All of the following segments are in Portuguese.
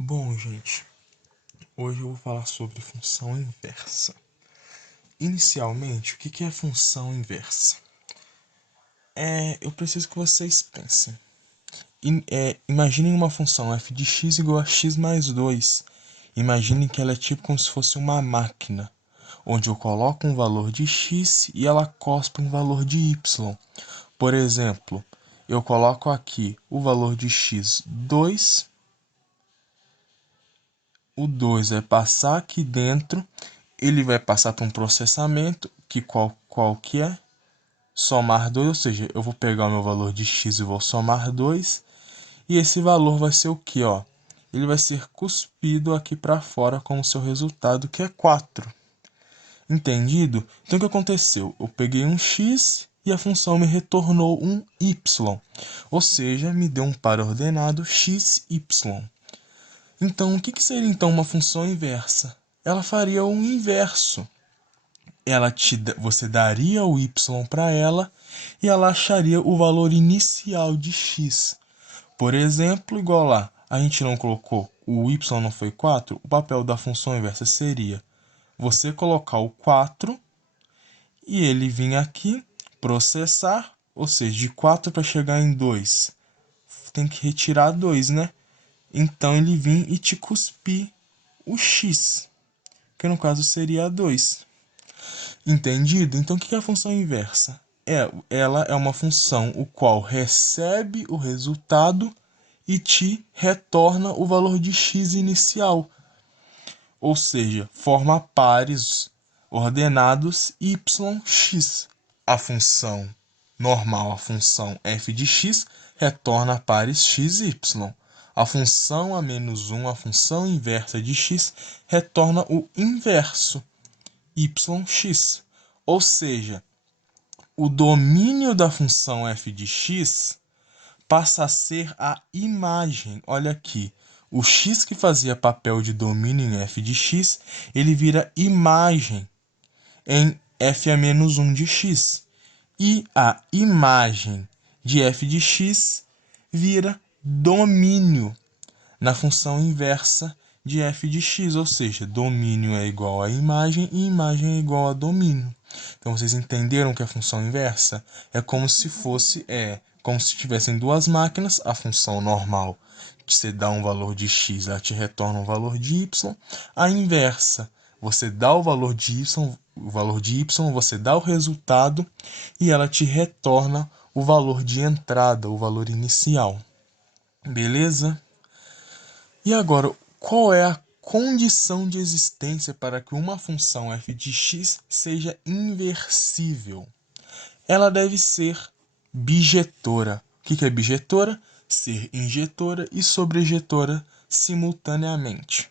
Bom, gente, hoje eu vou falar sobre função inversa. Inicialmente, o que é função inversa? Eu preciso que vocês pensem. Imaginem uma função f de x igual a x mais 2. Imaginem que ela é tipo como se fosse uma máquina, onde eu coloco um valor de x e ela cospe um valor de y. Por exemplo, eu coloco aqui o valor de x 2. O 2 vai passar aqui dentro, ele vai passar por um processamento, que qual que é? Somar 2, ou seja, eu vou pegar o meu valor de x e vou somar 2, e esse valor vai ser o que, ó? Ele vai ser cuspido aqui para fora como seu resultado, que é 4. Entendido? Então o que aconteceu? Eu peguei um x e a função me retornou um y, ou seja, me deu um par ordenado x, y. Então, o que seria então uma função inversa? Ela faria o inverso. Você daria o y para ela e ela acharia o valor inicial de x. Por exemplo, igual lá, a gente não colocou, o y não foi 4, o papel da função inversa seria você colocar o 4 e ele vir aqui processar, ou seja, de 4 para chegar em 2, tem que retirar 2, né? Então ele vir e te cuspir o x, que no caso seria 2. Entendido? Então o que é a função inversa? Ela é uma função o qual recebe o resultado e te retorna o valor de x inicial. Ou seja, forma pares ordenados yx. A função normal, a função f de x, retorna pares x e y. A função a menos 1, a função inversa de x, retorna o inverso, yx. Ou seja, o domínio da função f de x passa a ser a imagem. Olha aqui, o x que fazia papel de domínio em f de x, ele vira imagem em f a menos 1 de x. E a imagem de f de x vira domínio na função inversa de f de x, ou seja, domínio é igual a imagem e imagem é igual a domínio. Então vocês entenderam que a função inversa é como se fosse, como se tivessem duas máquinas, a função normal, que você dá um valor de x, ela te retorna um valor de y, a inversa, você dá o valor de y, você dá o resultado e ela te retorna o valor de entrada, o valor inicial. Beleza? E agora, qual é a condição de existência para que uma função f de x seja inversível? Ela deve ser bijetora. O que é bijetora? Ser injetora e sobrejetora simultaneamente.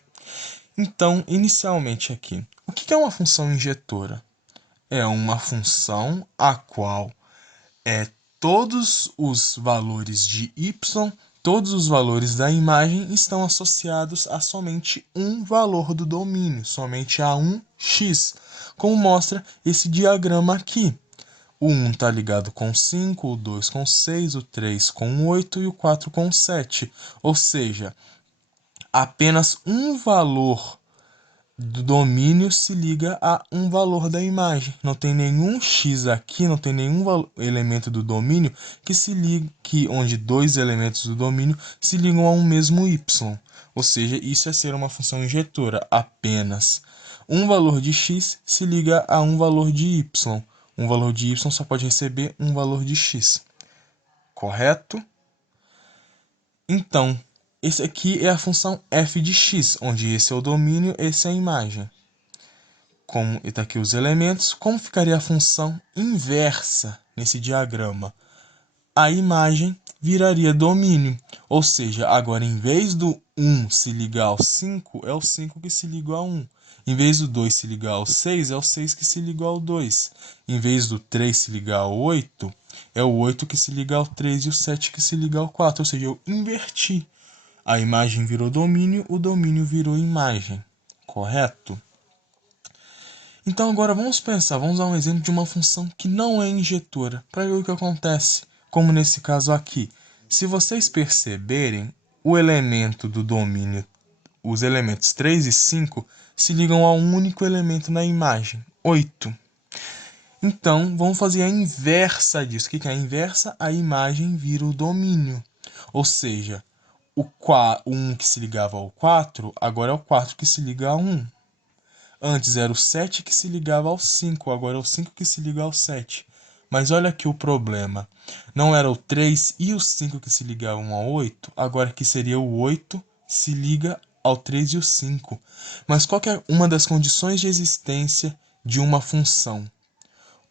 Então, inicialmente aqui, o que é uma função injetora? É uma função a qual todos os valores de y, todos os valores da imagem estão associados a somente um valor do domínio, somente a um x, como mostra esse diagrama aqui. O 1 está ligado com 5, o 2 com 6, o 3 com 8 e o 4 com 7. Ou seja, apenas um valor do domínio se liga a um valor da imagem. Não tem nenhum x aqui, não tem nenhum elemento do domínio que se ligue, onde dois elementos do domínio se ligam a um mesmo y. Ou seja, isso é ser uma função injetora. Apenas um valor de x se liga a um valor de y. Um valor de y só pode receber um valor de x. Correto? Então, esse aqui é a função f de x, onde esse é o domínio, esse é a imagem. Como está aqui os elementos, como ficaria a função inversa nesse diagrama? A imagem viraria domínio, ou seja, agora em vez do 1 se ligar ao 5, é o 5 que se liga ao 1. Em vez do 2 se ligar ao 6, é o 6 que se liga ao 2. Em vez do 3 se ligar ao 8, é o 8 que se liga ao 3 e o 7 que se liga ao 4. Ou seja, eu inverti. A imagem virou domínio, o domínio virou imagem. Correto? Então agora vamos pensar, vamos dar um exemplo de uma função que não é injetora, para ver o que acontece, como nesse caso aqui. Se vocês perceberem, o elemento do domínio os elementos 3 e 5 se ligam a um único elemento na imagem, 8. Então, vamos fazer a inversa disso. O que é a inversa? A imagem vira o domínio. Ou seja, o 1 que se ligava ao 4, agora é o 4 que se liga ao 1. Antes era o 7 que se ligava ao 5, agora é o 5 que se liga ao 7. Mas olha aqui o problema. Não era o 3 e o 5 que se ligavam ao 8, agora que seria o 8 se liga ao 3 e o 5. Mas qual que é uma das condições de existência de uma função?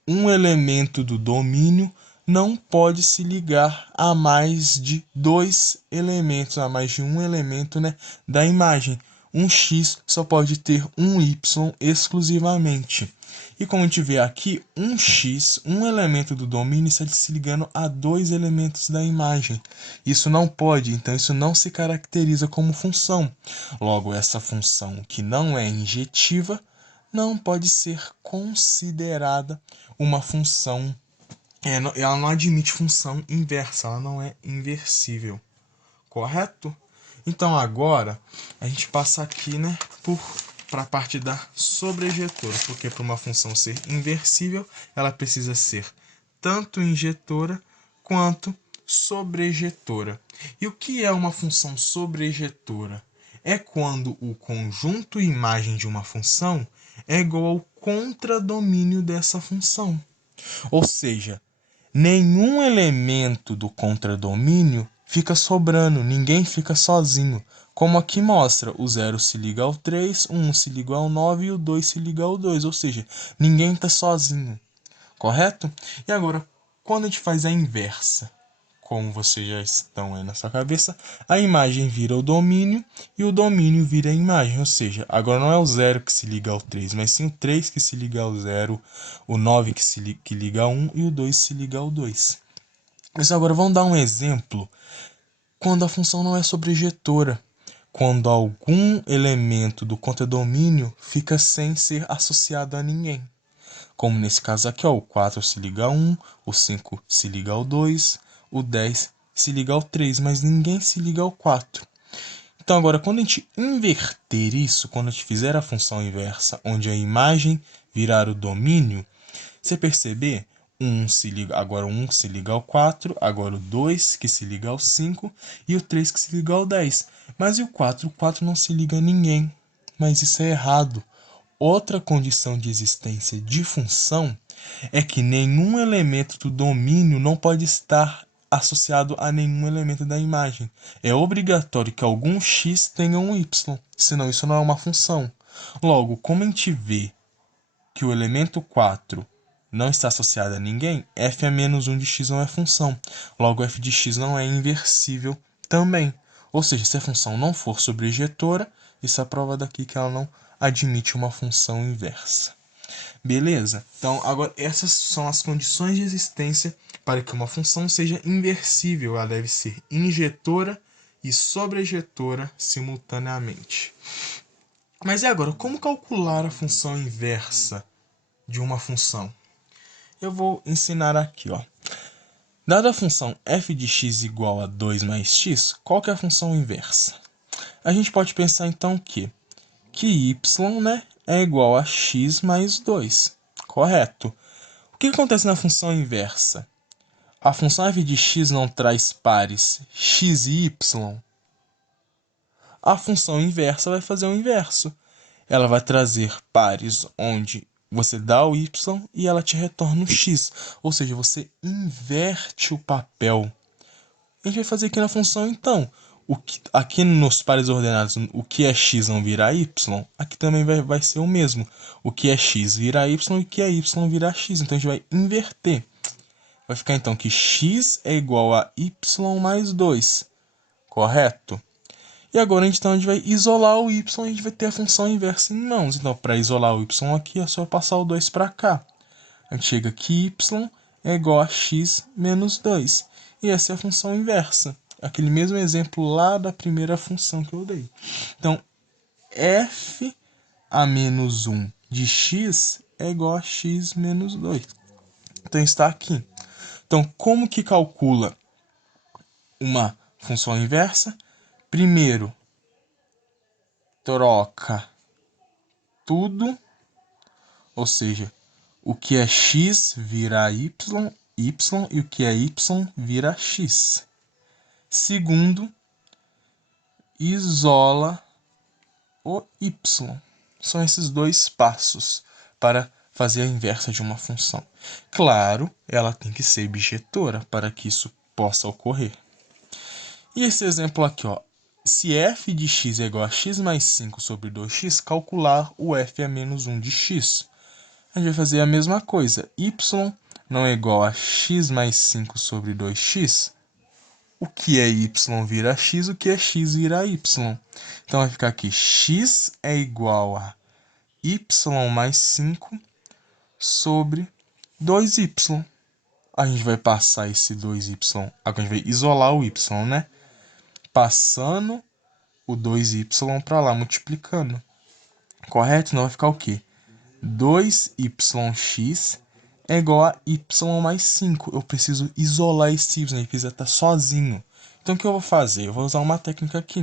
Um elemento do domínio não pode se ligar a mais de dois elementos, a mais de um elemento, né, da imagem. Um x só pode ter um y exclusivamente. E como a gente vê aqui, um x, um elemento do domínio, está se ligando a dois elementos da imagem. Isso não pode, então isso não se caracteriza como função. Logo, essa função que não é injetiva não pode ser considerada uma função. Ela não admite função inversa, ela não é inversível, correto? Então agora a gente passa aqui, né, para a parte da sobrejetora, porque para uma função ser inversível, ela precisa ser tanto injetora quanto sobrejetora. E o que é uma função sobrejetora? É quando o conjunto imagem de uma função é igual ao contradomínio dessa função. Ou seja, nenhum elemento do contradomínio fica sobrando, ninguém fica sozinho. Como aqui mostra, o 0 se liga ao 3, o 1 se liga ao 9 e o 2 se liga ao 2. Ou seja, ninguém está sozinho, correto? E agora, quando a gente faz a inversa, como vocês já estão aí na sua cabeça, a imagem vira o domínio e o domínio vira a imagem. Ou seja, agora não é o 0 que se liga ao 3, mas sim o 3 que se liga ao 0, o 9 que liga ao 1 e o 2 se liga ao 2. Mas agora vamos dar um exemplo quando a função não é sobrejetora. Quando algum elemento do contradomínio fica sem ser associado a ninguém. Como nesse caso aqui, ó, o 4 se liga ao 1, o 5 se liga ao 2, o 10 se liga ao 3, mas ninguém se liga ao 4. Então agora, quando a gente inverter isso, quando a gente fizer a função inversa, onde a imagem virar o domínio, você perceber, agora o 1 se liga ao 4, agora o 2 que se liga ao 5 e o 3 que se liga ao 10. Mas e o 4? O 4 não se liga a ninguém. Mas isso é errado. Outra condição de existência de função é que nenhum elemento do domínio não pode estar associado a nenhum elemento da imagem. É obrigatório que algum x tenha um y, senão isso não é uma função. Logo, como a gente vê que o elemento 4 não está associado a ninguém, f a menos 1 de x não é função. Logo, f de x não é inversível também. Ou seja, se a função não for sobrejetora, isso é a prova daqui que ela não admite uma função inversa. Beleza? Então, agora essas são as condições de existência para que uma função seja inversível. Ela deve ser injetora e sobrejetora simultaneamente. Mas e agora, como calcular a função inversa de uma função? Eu vou ensinar aqui, ó. Dada a função f de x igual a 2 mais x, qual que é a função inversa? A gente pode pensar então que y, né, é igual a x mais 2, correto? O que acontece na função inversa? A função f de x não traz pares x e y? A função inversa vai fazer o inverso. Ela vai trazer pares onde você dá o y e ela te retorna o x. Ou seja, você inverte o papel. A gente vai fazer aqui na função então. Aqui nos pares ordenados, o que é x não vira y, aqui também vai ser o mesmo. O que é x vira y e o que é y vira x. Então a gente vai inverter. Vai ficar então que x é igual a y mais 2, correto? E agora então, a gente vai isolar o y e a gente vai ter a função inversa em mãos. Então, para isolar o y aqui, é só passar o 2 para cá. A gente chega que y é igual a x menos 2. E essa é a função inversa. Aquele mesmo exemplo lá da primeira função que eu dei. Então, f a menos 1 de x é igual a x menos 2. Então, está aqui. Então, como que calcula uma função inversa? Primeiro, troca tudo, ou seja, o que é x vira y, e o que é y vira x. Segundo, isola o y. São esses dois passos para fazer a inversa de uma função. Claro, ela tem que ser bijetora para que isso possa ocorrer. E esse exemplo aqui, ó, se f de x é igual a x mais 5 sobre 2x, calcular o f a menos 1 de x. A gente vai fazer a mesma coisa. Y não é igual a x mais 5 sobre 2x. O que é y vira x, o que é x vira y. Então vai ficar aqui, x é igual a y mais 5 sobre 2y. A gente vai passar esse 2y, agora a gente vai isolar o y, né? Passando o 2y para lá, multiplicando. Correto? Então vai ficar o quê? 2yx é igual a y mais 5. Eu preciso isolar esse y, ele precisa estar sozinho. Então o que eu vou fazer? Eu vou usar uma técnica aqui.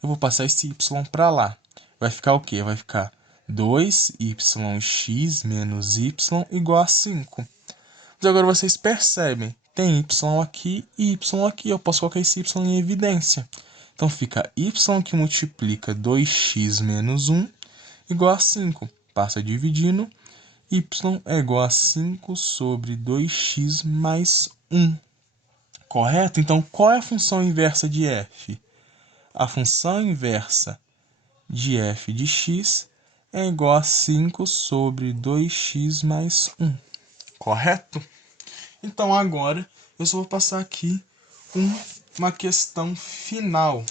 Eu vou passar esse y para lá. Vai ficar o quê? Vai ficar 2yx menos y igual a 5. Mas agora vocês percebem, tem y aqui e y aqui. Eu posso colocar esse y em evidência. Então fica y que multiplica 2x menos 1 igual a 5. Passa dividindo. Y é igual a 5 sobre 2x mais 1. Correto? Então, qual é a função inversa de f? A função inversa de f de x é igual a 5 sobre 2x mais 1. Correto? Então, agora, eu só vou passar aqui uma questão final.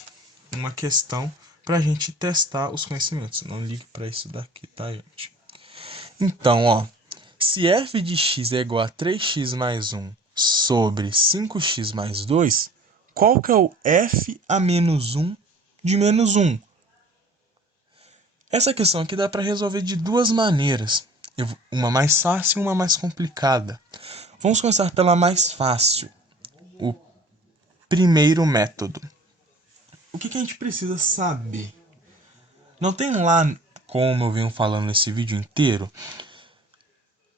Uma questão para a gente testar os conhecimentos. Não ligue para isso daqui, tá, gente? Então, ó, se f de x é igual a 3x mais 1 sobre 5x mais 2, qual que é o f a menos 1 de menos 1? Essa questão aqui dá para resolver de duas maneiras, uma mais fácil e uma mais complicada. Vamos começar pela mais fácil, o primeiro método. O que a gente precisa saber? Não tem lá, como eu venho falando nesse vídeo inteiro,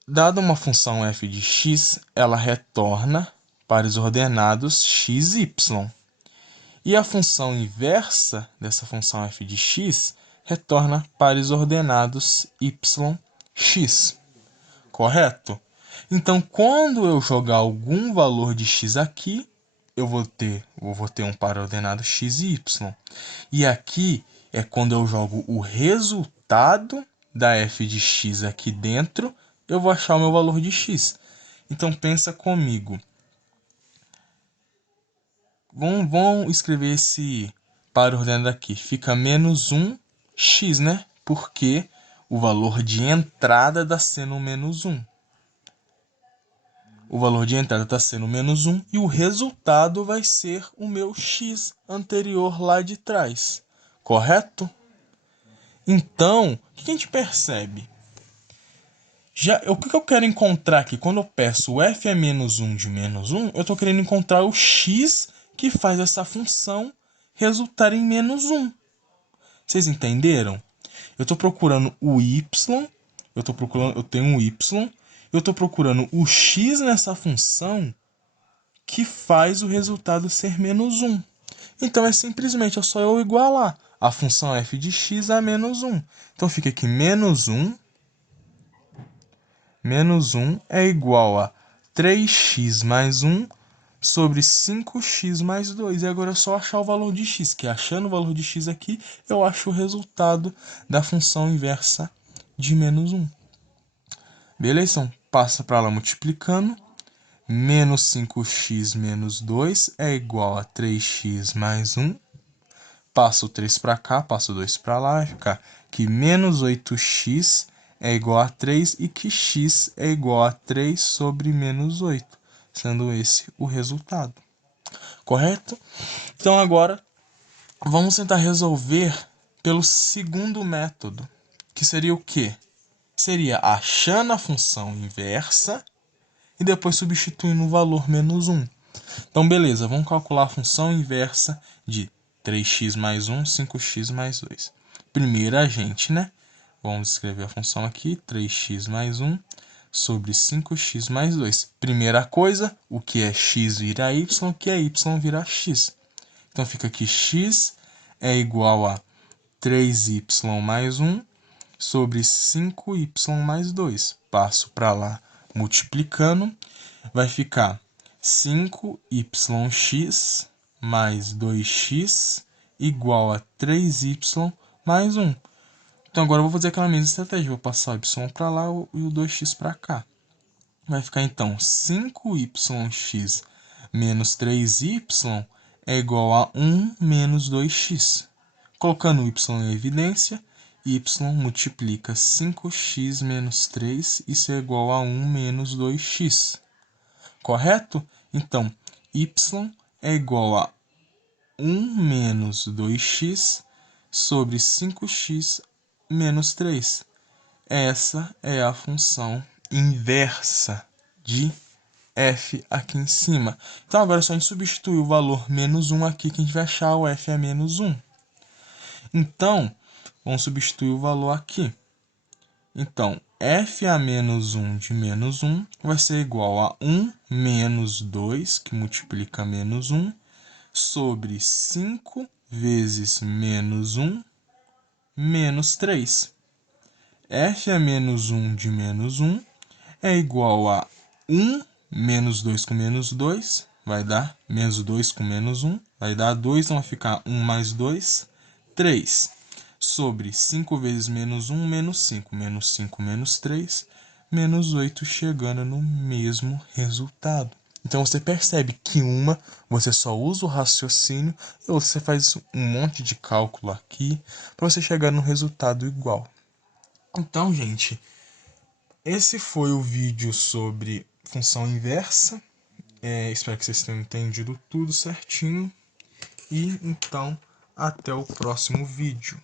dada uma função f de x, ela retorna pares ordenados x e y. E a função inversa dessa função f de x retorna pares ordenados y, x. Correto? Então, quando eu jogar algum valor de x aqui, eu vou ter um par ordenado x e y. E aqui é quando eu jogo o resultado da f de x aqui dentro, eu vou achar o meu valor de x. Então, pensa comigo. Vamos escrever esse par ordenado aqui. Fica menos 1x, né? Porque o valor de entrada está sendo menos 1. O valor de entrada está sendo menos 1 e o resultado vai ser o meu x anterior lá de trás. Correto? Então, o que a gente percebe? O que eu quero encontrar aqui? Quando eu peço o f é menos 1 de menos 1, eu estou querendo encontrar o x que faz essa função resultar em menos 1. Vocês entenderam? Eu estou procurando o y, eu tenho um y, eu estou procurando o x nessa função que faz o resultado ser menos 1. Então, é simplesmente só eu igualar a função f de x a menos 1. Então, fica aqui menos 1 é igual a 3x mais 1 sobre 5x mais 2. E agora é só achar o valor de x, que achando o valor de x aqui, eu acho o resultado da função inversa de menos 1. Beleza? Então, passa para lá multiplicando. Menos 5x menos 2 é igual a 3x mais 1. Passa o 3 para cá, passa o 2 para lá, vai ficar que menos 8x é igual a 3 e que x é igual a 3 sobre menos 8, sendo esse o resultado. Correto? Então agora vamos tentar resolver pelo segundo método, que seria o quê? Seria achando a função inversa e depois substituindo o valor menos 1. Então, beleza, vamos calcular a função inversa de 3x mais 1, 5x mais 2. Primeiro a gente, né? Vamos escrever a função aqui, 3x mais 1 sobre 5x mais 2. Primeira coisa, o que é x vira y, o que é y vira x. Então fica aqui x é igual a 3y mais 1 sobre 5y mais 2. Passo para lá multiplicando, vai ficar 5yx mais 2x igual a 3y mais 1. Então agora eu vou fazer aquela mesma estratégia, vou passar o y para lá e o 2x para cá. Vai ficar então 5yx menos 3y é igual a 1 menos 2x. Colocando o y em evidência, y multiplica 5x menos 3, isso é igual a 1 menos 2x. Correto? Então, y é igual a 1 menos 2x sobre 5x menos 3. Essa é a função inversa de f aqui em cima. Então, agora é só a gente substituir o valor menos 1 aqui, que a gente vai achar o f a menos 1. Então, vamos substituir o valor aqui. Então, f a menos 1 de menos 1 vai ser igual a 1 menos 2, que multiplica menos 1, sobre 5 vezes menos 1, menos 3. f a menos 1 de menos 1 é igual a 1 menos 2 com menos 2, vai dar menos 2 com menos 1, vai dar 2, então vai ficar 1 mais 2, 3. Sobre 5 vezes menos 1, menos 5. Menos 5, menos 3, menos 8, chegando no mesmo resultado. Então, você percebe que uma, você só usa o raciocínio, e você faz um monte de cálculo aqui, para você chegar no resultado igual. Então, gente, esse foi o vídeo sobre função inversa. Espero que vocês tenham entendido tudo certinho. E, então, até o próximo vídeo.